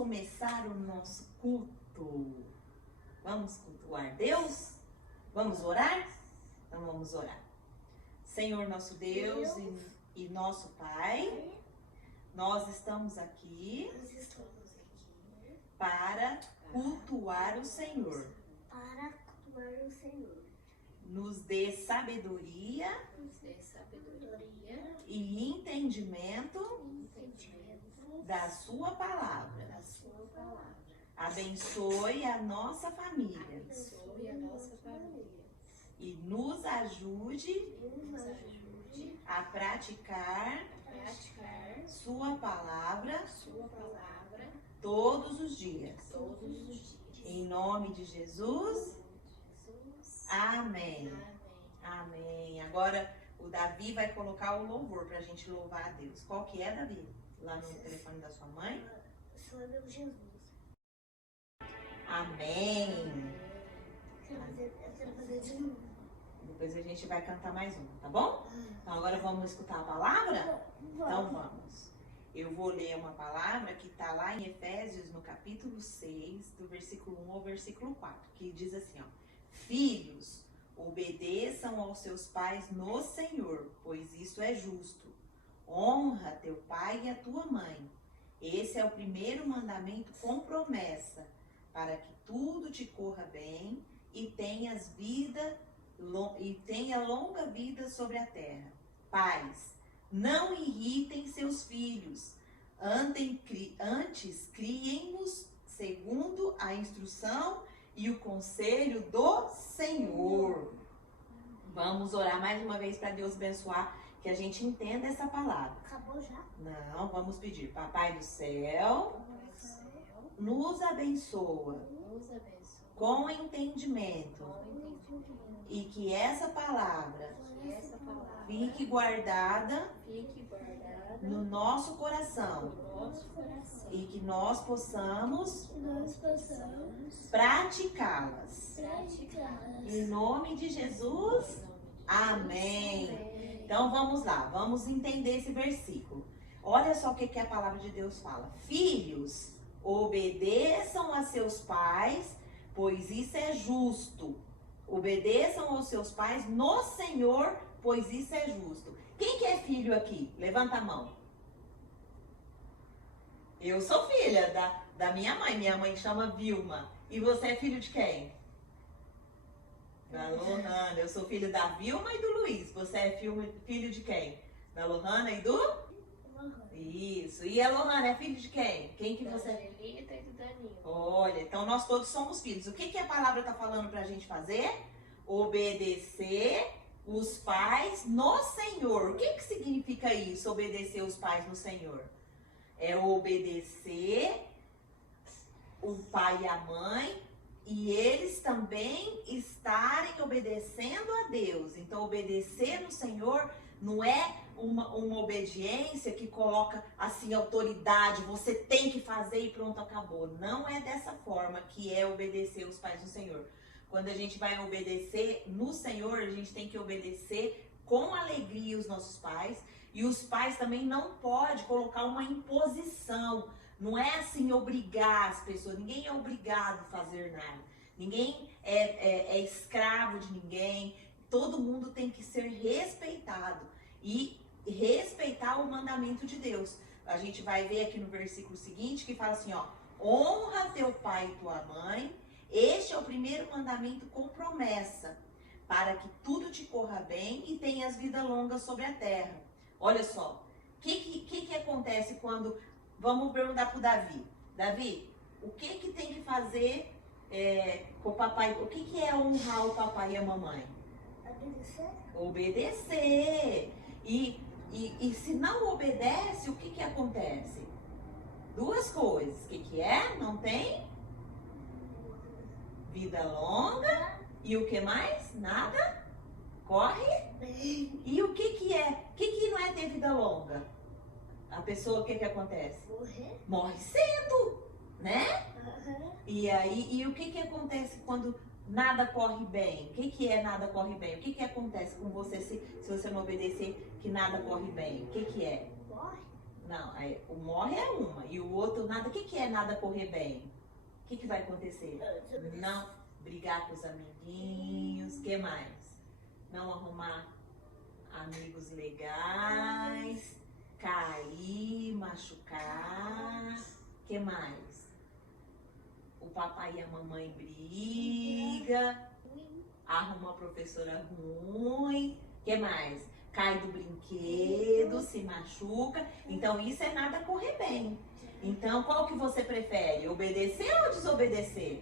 começar o nosso culto. Vamos cultuar Deus? Vamos orar? Então vamos orar. Senhor nosso Deus e nosso Pai, nós estamos aqui para cultuar o Senhor. Nos dê sabedoria e entendimento da sua palavra. Abençoe a nossa família. E nos ajude a praticar sua palavra todos os dias. Em nome de Jesus. Amém. Amém. Agora o Davi vai colocar o louvor para a gente louvar a Deus. Qual que é, Davi? Lá no telefone da sua mãe? Jesus. Amém. Eu quero fazer de novo. Depois a gente vai cantar mais uma, tá bom? Então agora vamos escutar a palavra? Então vamos. Eu vou ler uma palavra que está lá em Efésios, no capítulo 6, do versículo 1 ao versículo 4, que diz assim, ó. Filhos, obedeçam aos seus pais no Senhor, pois isso é justo. Honra teu pai e a tua mãe. Esse é o primeiro mandamento com promessa, para que tudo te corra bem e tenha longa vida sobre a terra. Pais, não irritem seus filhos, antes criem-nos segundo a instrução e o conselho do Senhor. Vamos orar mais uma vez para Deus abençoar, que a gente entenda essa palavra. Acabou já? Não, vamos pedir. Papai do céu, nos abençoa com entendimento e que essa palavra fique guardada no nosso coração e que nós possamos praticá-las. Em nome de Jesus, amém. Então vamos lá, vamos entender esse versículo. Olha só o que a palavra de Deus fala. Filhos, obedeçam a seus pais, pois isso é justo. Obedeçam aos seus pais no Senhor, pois isso é justo. Quem que é filho aqui? Levanta a mão. Eu sou filha da minha mãe. Minha mãe chama Vilma. E você é filho de quem? Da Lohana. Eu sou filho da Vilma e do Luiz. Você é filho de quem? Da Lohana e do? Isso. E a Lohana é filho de quem? Quem que você é? Angelita e do Danilo. Olha, então nós todos somos filhos. O que a palavra está falando para a gente fazer? Obedecer os pais no Senhor. O que significa isso, obedecer os pais no Senhor? É obedecer o pai e a mãe e eles também estarem obedecendo a Deus. Então, obedecer no Senhor não é uma obediência que coloca assim autoridade, você tem que fazer e pronto, acabou. Não é dessa forma que é obedecer os pais do Senhor. Quando a gente vai obedecer no Senhor, a gente tem que obedecer com alegria os nossos pais. E os pais também não podem colocar uma imposição. Não é assim obrigar as pessoas. Ninguém é obrigado a fazer nada. Ninguém é escravo de ninguém. Todo mundo tem que ser respeitado. E respeitar o mandamento de Deus. A gente vai ver aqui no versículo seguinte que fala assim, ó. Honra teu pai e tua mãe. Este é o primeiro mandamento com promessa, para que tudo te corra bem e tenhas vida longa sobre a terra. Olha só, o que acontece quando... Vamos perguntar para o Davi. Davi, o que tem que fazer com o papai? O que é honrar o papai e a mamãe? Obedecer. Obedecer. E se não obedece, o que acontece? Duas coisas. O que é? Não tem vida longa. E o que mais? Nada? Corre? E o que é? O que não é ter vida longa? A pessoa, o que acontece? Morrer. Morre cedo, né? Uhum. E aí, e o que acontece quando nada corre bem? O que é nada corre bem? O que acontece com você se você não obedecer que nada corre bem? O que é? Morre. Não, aí, o morre é uma. E o outro, nada. O que que é nada correr bem? O que que vai acontecer? Não brigar com os amiguinhos. O que mais? Não arrumar amigos legais. Cair, machucar. O que mais? O papai e a mamãe briga. Arruma uma professora ruim. O que mais? Cai do brinquedo, se machuca. Então isso é nada correr bem. Então qual que você prefere? Obedecer ou desobedecer?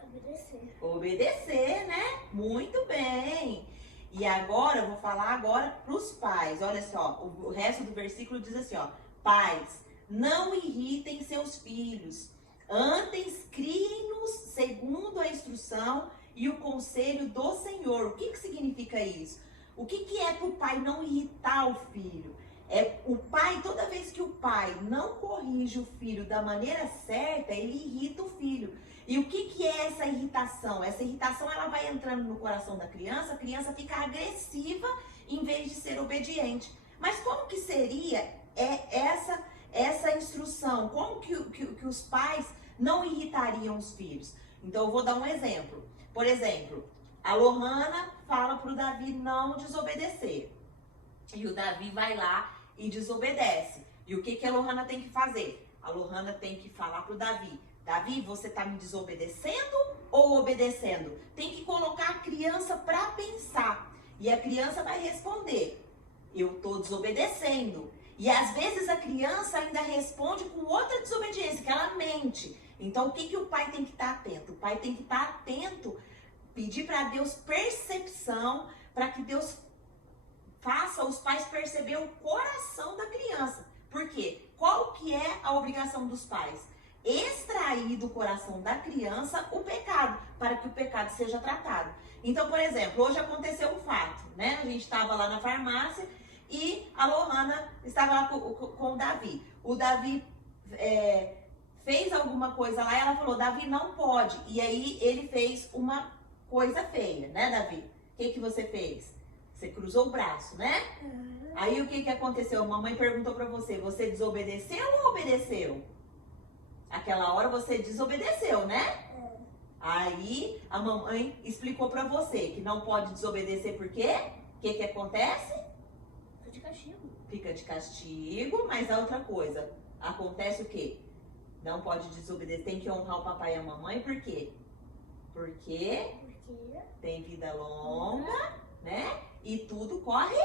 Obedecer. Obedecer, né? Muito bem. E agora, eu vou falar agora para os pais. Olha só, o resto do versículo diz assim, ó. Pais, não irritem seus filhos. Antes, criem-nos segundo a instrução e o conselho do Senhor. O que que significa isso? O que que é para o pai não irritar o filho? É o pai, toda vez que o pai não corrige o filho da maneira certa, ele irrita o filho. E o que que é essa irritação? Essa irritação, ela vai entrando no coração da criança, a criança fica agressiva em vez de ser obediente. Mas como que seria essa instrução? Como que os pais não irritariam os filhos? Então eu vou dar um exemplo. Por exemplo, a Lohana fala para o Davi não desobedecer. E o Davi vai lá e desobedece. E o que que a Lohana tem que fazer? A Lohana tem que falar para o Davi. Davi, você está me desobedecendo ou obedecendo? Tem que colocar a criança para pensar. E a criança vai responder, eu estou desobedecendo. E às vezes a criança ainda responde com outra desobediência, que ela mente. Então o que que o pai tem que estar atento? O pai tem que estar atento, pedir para Deus percepção, para que Deus faça os pais perceber o coração da criança. Por quê? Qual que é a obrigação dos pais? Extrair do coração da criança o pecado, para que o pecado seja tratado. Então, por exemplo, hoje aconteceu um fato, né? A gente estava lá na farmácia e a Lohana estava lá com o Davi. O Davi fez alguma coisa lá e ela falou, Davi, não pode. E aí ele fez uma coisa feia, né, Davi? O que que você fez? Você cruzou o braço, né? Aí o que que aconteceu? A mamãe perguntou pra você, você desobedeceu ou obedeceu? Aquela hora você desobedeceu, né? Aí a mamãe explicou pra você que não pode desobedecer por quê? O que que acontece? Tô de castigo. Fica de castigo, mas a outra coisa, acontece o quê? Não pode desobedecer, tem que honrar o papai e a mamãe, por quê? Porque Porque tem vida longa, né? E tudo corre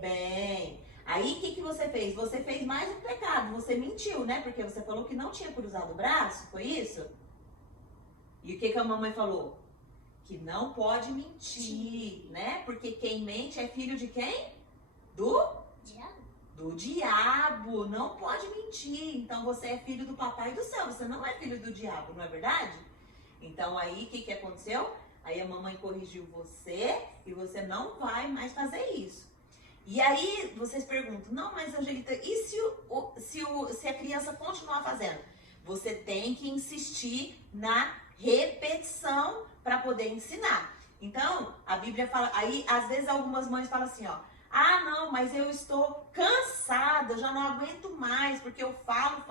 bem. Aí o que que você fez? Você fez mais um pecado, você mentiu, né? Porque você falou que não tinha cruzado o braço, foi isso? E o que que a mamãe falou? Que não pode mentir, né? Porque quem mente é filho de quem? diabo. Do diabo, não pode mentir. Então você é filho do papai do céu, você não é filho do diabo, não é verdade? Então aí o que que aconteceu? Aí a mamãe corrigiu você e você não vai mais fazer isso. E aí vocês perguntam, não, mas Angelita, e se a criança continuar fazendo? Você tem que insistir na repetição para poder ensinar. Então, a Bíblia fala, aí às vezes algumas mães falam assim, ó, ah, não, mas eu estou cansada, eu já não aguento mais, porque eu falo,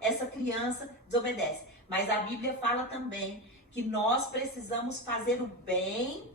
essa criança desobedece. Mas a Bíblia fala também que nós precisamos fazer o bem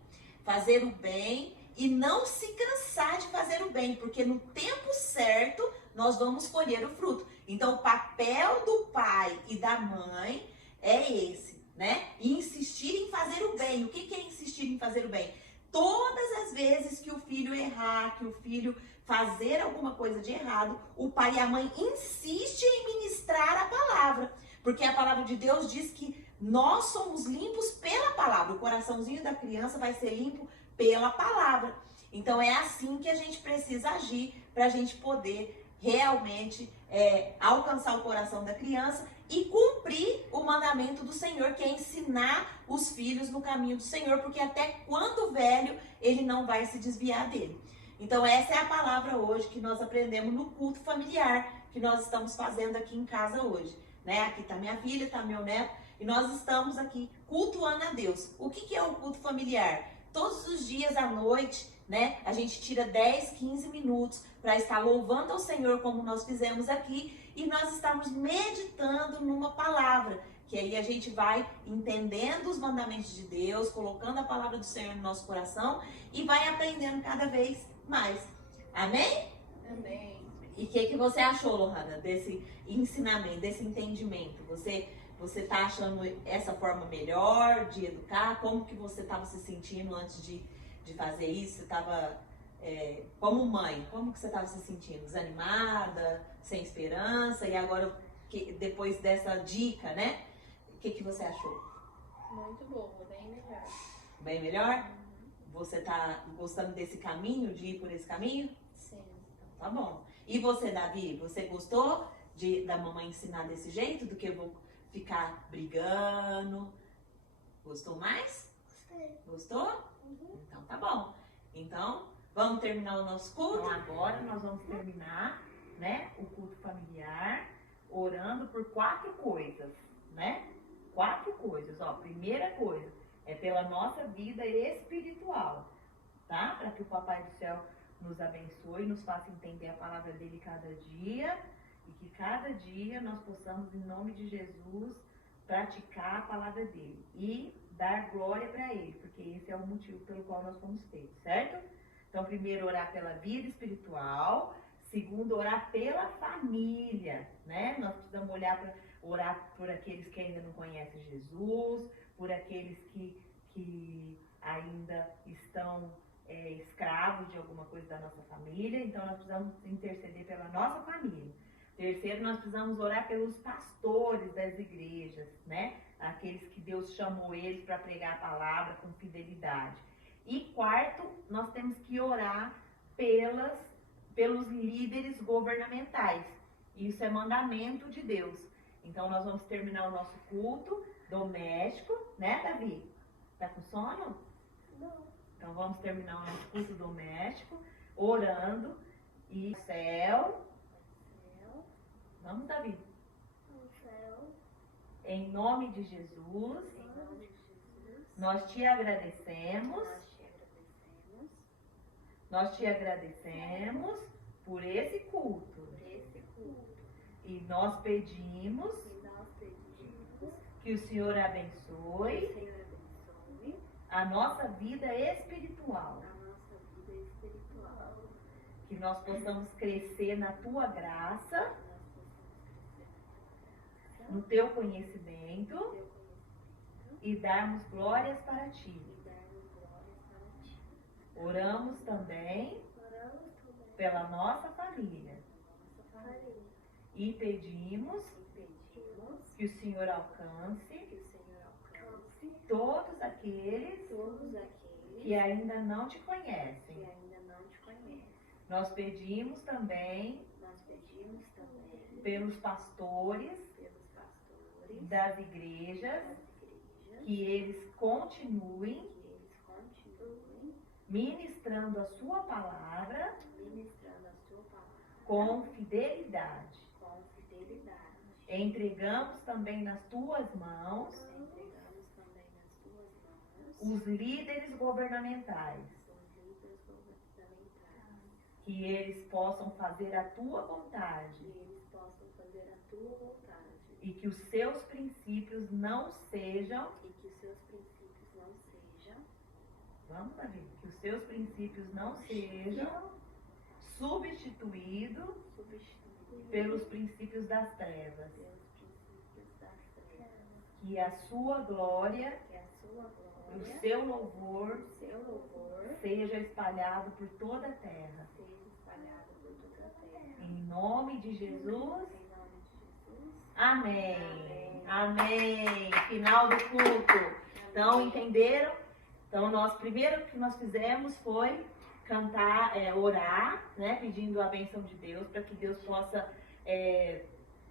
e não se cansar de fazer o bem, porque no tempo certo nós vamos colher o fruto. Então o papel do pai e da mãe é esse, né? Insistir em fazer o bem. O que é insistir em fazer o bem? Todas as vezes que o filho errar, que o filho fazer alguma coisa de errado, o pai e a mãe insistem em ministrar a palavra, porque a palavra de Deus diz que nós somos limpos pela palavra. O coraçãozinho da criança vai ser limpo pela palavra. Então é assim que a gente precisa agir para a gente poder realmente alcançar o coração da criança e cumprir o mandamento do Senhor, que é ensinar os filhos no caminho do Senhor, porque até quando velho ele não vai se desviar dele. Então essa é a palavra hoje que nós aprendemos no culto familiar que nós estamos fazendo aqui em casa hoje, né? Aqui está minha filha, está meu neto e nós estamos aqui cultuando a Deus. O que é o culto familiar? Todos os dias à noite né? A gente tira 10, 15 minutos para estar louvando ao Senhor como nós fizemos aqui e nós estamos meditando numa palavra, que aí a gente vai entendendo os mandamentos de Deus, colocando a palavra do Senhor no nosso coração e vai aprendendo cada vez mais. Amém? Amém. E o que você achou, Lohana, desse ensinamento, desse entendimento? Você tá achando essa forma melhor de educar? Como que você estava se sentindo antes de fazer isso? Você estava, como mãe, como que você estava se sentindo? Desanimada, sem esperança? E agora, depois dessa dica, né? O que você achou? Muito boa, bem melhor. Bem melhor? Você tá gostando desse caminho, de ir por esse caminho? Sim. Tá bom. E você, Davi, você gostou da mamãe ensinar desse jeito? Do que eu vou ficar brigando? Gostou mais? Gostei. Gostou? Então tá bom. Então, vamos terminar o nosso culto? Então, agora nós vamos terminar, né, o culto familiar, orando por 4 coisas, né? 4 coisas, ó. Primeira coisa é pela nossa vida espiritual, tá? Para que o Papai do Céu nos abençoe, nos faça entender a palavra dele cada dia e que cada dia nós possamos, em nome de Jesus, praticar a palavra dele e dar glória para ele, porque esse é o motivo pelo qual nós fomos feitos, certo? Então, primeiro, orar pela vida espiritual. Segundo, orar pela família, né? Nós precisamos orar por aqueles que ainda não conhecem Jesus, por aqueles que ainda estão escravos de alguma coisa da nossa família. Então, nós precisamos interceder pela nossa família. Terceiro, nós precisamos orar pelos pastores das igrejas, né? Aqueles que Deus chamou eles para pregar a palavra com fidelidade. E quarto, nós temos que orar pelos líderes governamentais. Isso é mandamento de Deus. Então, nós vamos terminar o nosso culto doméstico, né, Davi? Tá com sono? Não. Então, vamos terminar o nosso culto doméstico, orando e céu. Vamos, Davi? No céu. Em nome de Jesus, Em nome de Jesus. nós te agradecemos. Nós te agradecemos por esse culto. E nós pedimos que o Senhor abençoe a nossa vida espiritual. Que nós possamos crescer na tua graça, no teu conhecimento e darmos glórias para ti. Oramos também pela nossa família e pedimos que o Senhor alcance todos aqueles que ainda não te conhecem. Nós pedimos também pelos pastores das igrejas que eles continuem ministrando a sua palavra com fidelidade. Entregamos também nas tuas mãos os líderes governamentais, que eles possam fazer a tua vontade e que os seus princípios não sejam, vamos, Davi, que os seus princípios não sejam substituídos pelos princípios das trevas. Que a sua glória, o seu louvor seja espalhado por toda a terra. Em nome de Jesus. Amém. Amém. Final do culto. Então, entenderam? Então, primeiro que nós fizemos foi cantar, orar, né, pedindo a bênção de Deus, para que Deus possa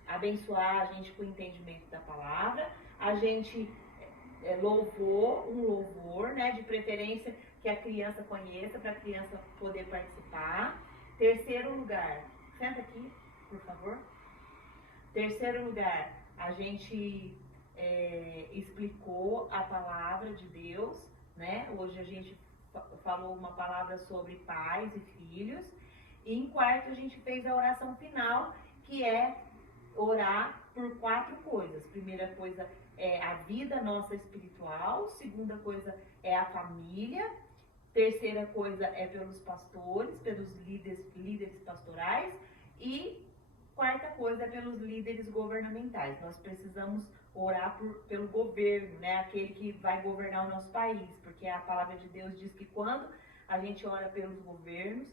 abençoar a gente com o entendimento da palavra. A gente louvou um louvor, né, de preferência que a criança conheça, para a criança poder participar. Terceiro lugar, senta aqui, por favor. Terceiro lugar, a gente explicou a palavra de Deus, né? Hoje a gente falou uma palavra sobre pais e filhos. E em quarto, a gente fez a oração final, que é orar por 4 coisas. Primeira coisa é a vida nossa espiritual. Segunda coisa é a família. Terceira coisa é pelos pastores, pelos líderes pastorais. E quarta coisa é pelos líderes governamentais. Nós precisamos orar pelo governo, né? Aquele que vai governar o nosso país. Porque a palavra de Deus diz que quando a gente ora pelos governos,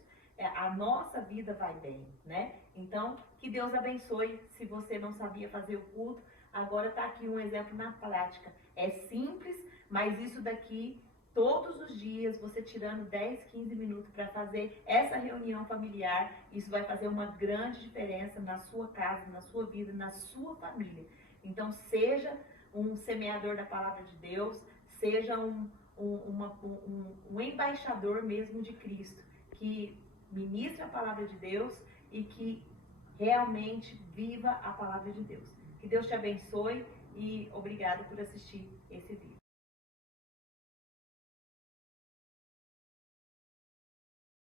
a nossa vida vai bem, né? Então, que Deus abençoe. Se você não sabia fazer o culto, agora está aqui um exemplo na prática. É simples, mas isso daqui, todos os dias, você tirando 10, 15 minutos para fazer essa reunião familiar, isso vai fazer uma grande diferença na sua casa, na sua vida, na sua família. Então, seja um semeador da palavra de Deus, seja um embaixador mesmo de Cristo, que ministra a palavra de Deus e que realmente viva a palavra de Deus. Que Deus te abençoe e obrigado por assistir esse vídeo.